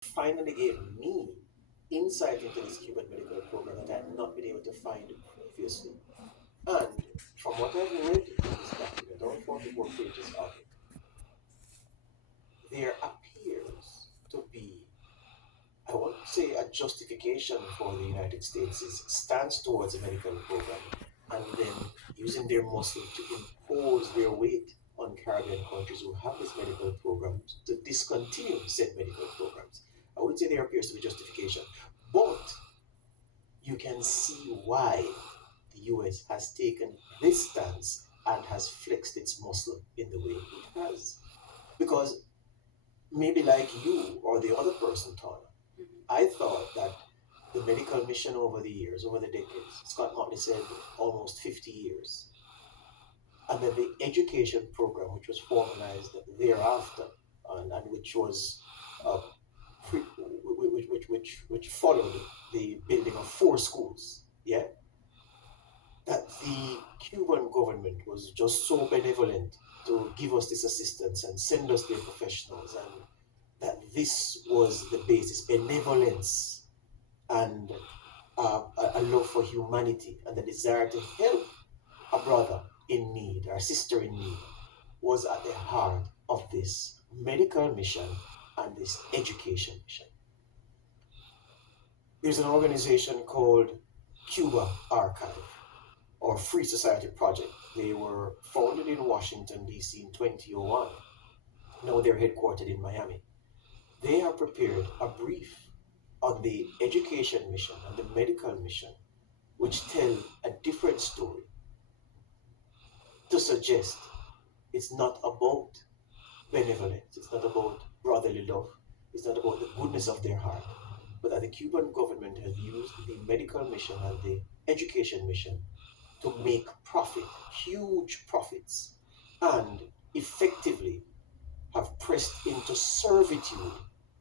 finally gave me insight into this Cuban medical program that I had not been able to find previously. And from what I've read in this document, all 44 pages of it, there appears to be, I won't say a justification for the United States' stance towards a medical program and then using their muscle to impose their weight on Caribbean countries who have these medical programs to discontinue said medical programs. I would say there appears to be justification, but you can see why the US has taken this stance and has flexed its muscle in the way it has. Because maybe like you or the other person, Tana, I thought that the medical mission over the years, over the decades, Scott Motley said almost 50 years, and then the education program, which was formalized thereafter, and which was uh, which followed the building of four schools, yeah, that the Cuban government was just so benevolent to give us this assistance and send us their professionals, and that this was the basis, benevolence and a love for humanity and the desire to help a brother in need or a sister in need was at the heart of this medical mission and this education mission. There's an organization called Cuba Archive or Free Society Project. They were founded in Washington, D.C. in 2001. Now they're headquartered in Miami. They have prepared a brief on the education mission and the medical mission, which tell a different story to suggest it's not about benevolence, it's not about brotherly love, it's not about the goodness of their heart, but that the Cuban government has used the medical mission and the education mission to make profit, huge profits, and effectively have pressed into servitude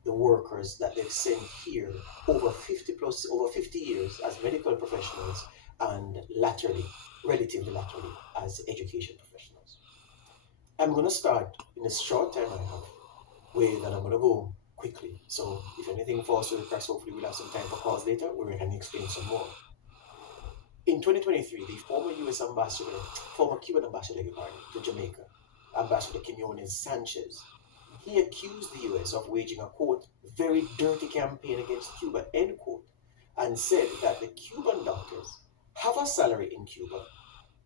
the workers that they've sent here over 50 years as medical professionals and latterly, relatively latterly, as education professionals. I'm going to start in this short time I have with, and I'm going to go quickly. So if anything falls to the press, hopefully we'll have some time for calls later where we can explain some more. In 2023, the former U.S. ambassador, former Cuban ambassador, to Jamaica, Ambassador Quinones Sanchez, he accused the U.S. of waging a, quote, very dirty campaign against Cuba, end quote, and said that the Cuban doctors have a salary in Cuba,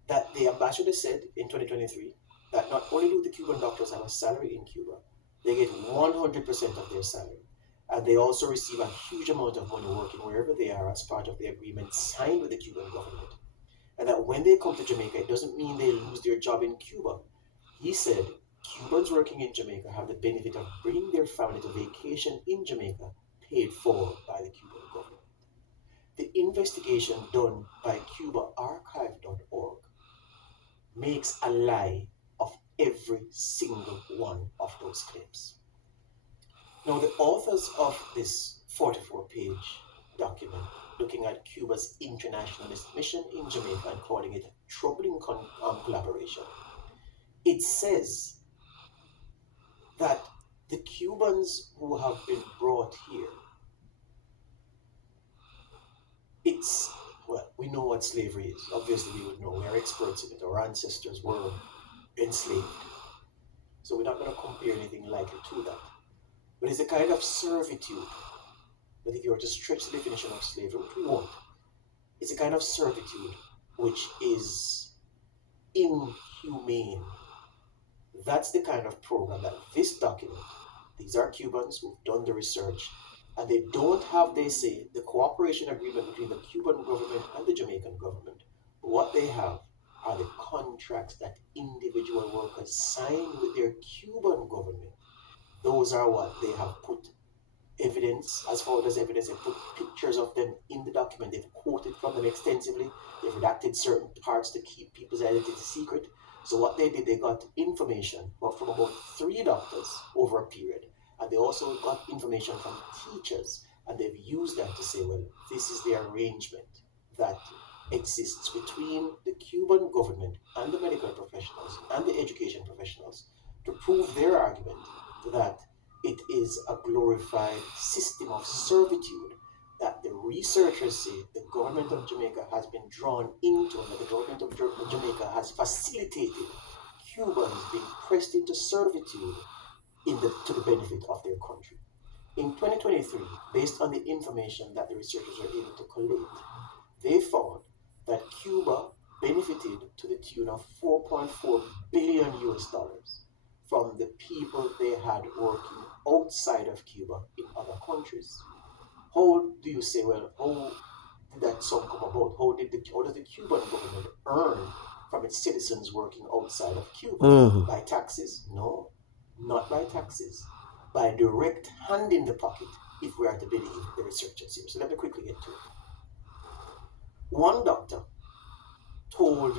that the ambassador said in 2023 that not only do the Cuban doctors have a salary in Cuba, they get 100% of their salary. And they also receive a huge amount of money working wherever they are as part of the agreement signed with the Cuban government. And that when they come to Jamaica, it doesn't mean they lose their job in Cuba. He said Cubans working in Jamaica have the benefit of bringing their family to vacation in Jamaica, paid for by the Cuban government. The investigation done by CubaArchive.org makes a lie of every single one of those claims. Now, the authors of this 44-page document looking at Cuba's internationalist mission in Jamaica and calling it troubling collaboration, it says that the Cubans who have been brought here, well, we know what slavery is. Obviously, we would know. We are experts in it. Our ancestors were enslaved. So we're not going to compare anything likely to that. But it's a kind of servitude. But if you were to stretch the definition of slavery, which we won't, it's a kind of servitude which is inhumane. That's the kind of program that this document, these are Cubans who've done the research, and they don't have, they say, the cooperation agreement between the Cuban government and the Jamaican government. What they have are the contracts that individual workers sign with their Cuban government. Those are what they have put evidence, as far as evidence, they put pictures of them in the document. They've quoted from them extensively. They've redacted certain parts to keep people's identity secret. So what they did, they got information from about 3 doctors over a period. And they also got information from teachers. And they've used that to say, well, this is the arrangement that exists between the Cuban government and the medical professionals and the education professionals to prove their argument that It is a glorified system of servitude that the researchers say the government of Jamaica has been drawn into, and that the government of Jamaica has facilitated Cubans being pressed into servitude to the benefit of their country. In 2023, based on the information that the researchers were able to collate, they found that Cuba benefited to the tune of 4.4 billion US dollars from the people they had working outside of Cuba in other countries. How do you say, well, how did that sum come about? How does the Cuban government earn from its citizens working outside of Cuba? By taxes? No, not by taxes. By direct hand in the pocket, if we are to believe the researchers here. So let me quickly get to it. One doctor told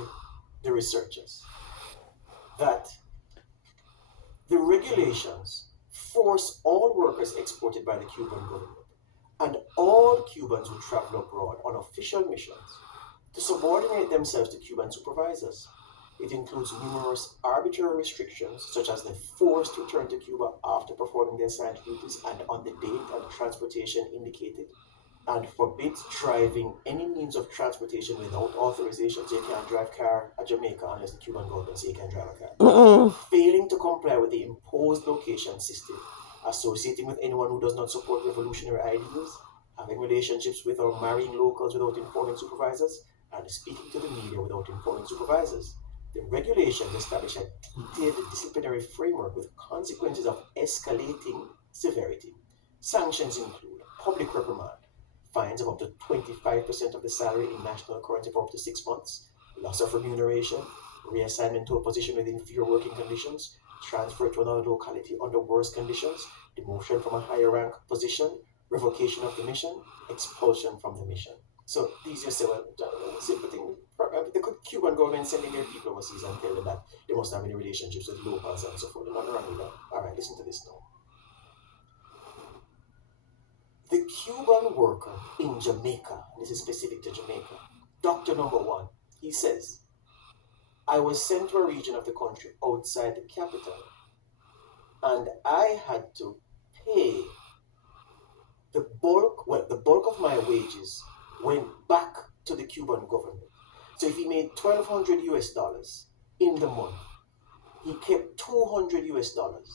the researchers that the regulations force all workers exported by the Cuban government and all Cubans who travel abroad on official missions to subordinate themselves to Cuban supervisors. It includes numerous arbitrary restrictions, such as the forced return to Cuba after performing their assigned duties and on the date and transportation indicated, and forbids driving any means of transportation without authorization. So you can't drive car at Jamaica unless the Cuban government says you can drive a car. Failing to comply with the imposed location system, associating with anyone who does not support revolutionary ideals, having relationships with or marrying locals without informing supervisors, and speaking to the media without informing supervisors. The regulations establish a detailed disciplinary framework with consequences of escalating severity. Sanctions include public reprimand, fines of up to 25% of the salary in national currency for up to 6 months, loss of remuneration, reassignment to a position with inferior working conditions, transfer to another locality under worse conditions, demotion from a higher rank position, revocation of the mission, expulsion from the mission. So these you say, well, simple thing. The Cuban government sending their people overseas and tell them that they must have any relationships with locals and so forth. Nothing wrong with that. All right, listen to this now. The Cuban worker in Jamaica, this is specific to Jamaica, doctor number one, he says, I was sent to a region of the country outside the capital, and I had to pay the bulk of my wages went back to the Cuban government. So if he made 1,200 US dollars in the month, he kept 200 US dollars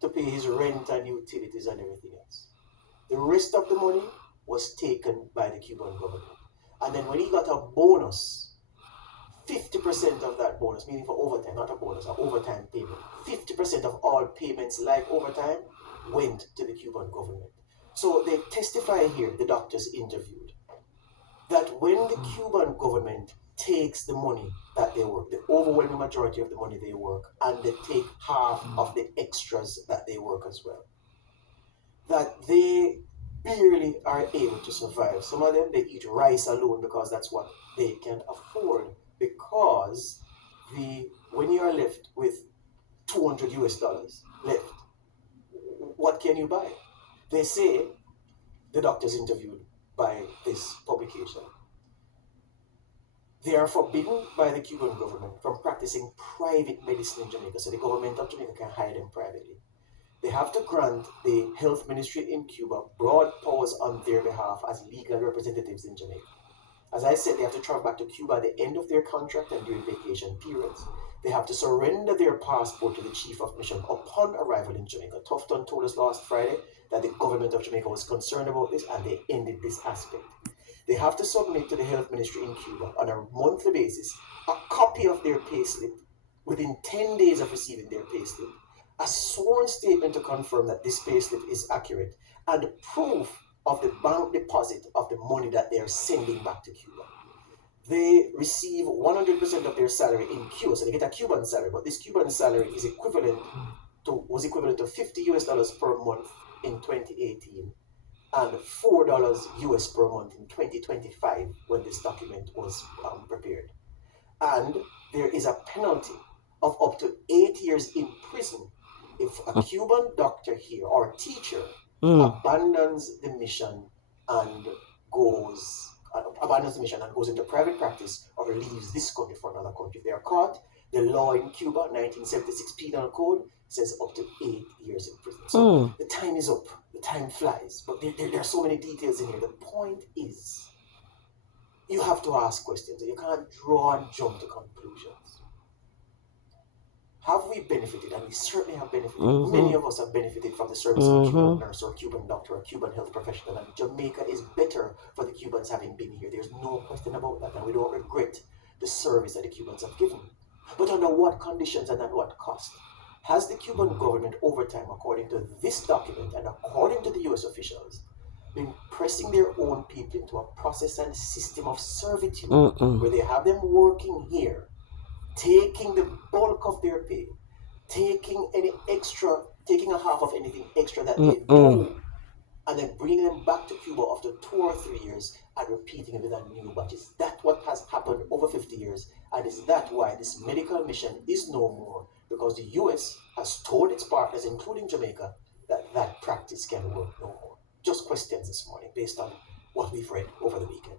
to pay his rent and utilities and everything else. The rest of the money was taken by the Cuban government. And then when he got a bonus, 50% of that bonus, meaning for overtime, not a bonus, an overtime payment, 50% of all payments like overtime went to the Cuban government. So they testify here, the doctors interviewed, that when the Cuban government takes the money that they work, the overwhelming majority of the money they work, and they take half of the extras that they work as well, that they barely are able to survive. Some of them, they eat rice alone because that's what they can afford. Because when you are left with 200 US dollars left, what can you buy? They say, the doctors interviewed by this publication, they are forbidden by the Cuban government from practicing private medicine in Jamaica. So the government of Jamaica can hire them privately. They have to grant the health ministry in Cuba broad powers on their behalf as legal representatives in Jamaica. As I said, they have to travel back to Cuba at the end of their contract and during vacation periods. They have to surrender their passport to the chief of mission upon arrival in Jamaica. Tufton told us last Friday that the government of Jamaica was concerned about this and they ended this aspect. They have to submit to the health ministry in Cuba on a monthly basis a copy of their payslip within 10 days of receiving their payslip, a sworn statement to confirm that this payslip is accurate, and proof of the bank deposit of the money that they are sending back to Cuba. They receive 100% of their salary in Cuba, so they get a Cuban salary, but this Cuban salary was equivalent to 50 US dollars per month in 2018 and $4 US per month in 2025 when this document was prepared. And there is a penalty of up to 8 years in prison if a Cuban doctor here or teacher abandons the mission and goes into private practice or leaves this country for another country. If they are caught, The law in Cuba, 1976 Penal Code, says up to 8 years in prison. So the time is up. The time flies. But there are so many details in here. The point is, you have to ask questions. You can't draw and jump to conclusions. Have we benefited? And we certainly have benefited. Many of us have benefited from the service of a Cuban nurse or a Cuban doctor or a Cuban health professional. And Jamaica is better for the Cubans having been here. There's no question about that. And we don't regret the service that the Cubans have given. But under what conditions and at what cost? Has the Cuban government over time, according to this document and according to the US officials, been pressing their own people into a process and system of servitude where they have them working here, taking the bulk of their pay, taking a half of anything extra that they do, and then bringing them back to Cuba after 2 or 3 years and repeating it with a new batch? Is that what has happened over 50 years? And is that why this medical mission is no more? Because the US has told its partners, including Jamaica, that that practice can work no more. Just questions this morning based on what we've read over the weekend.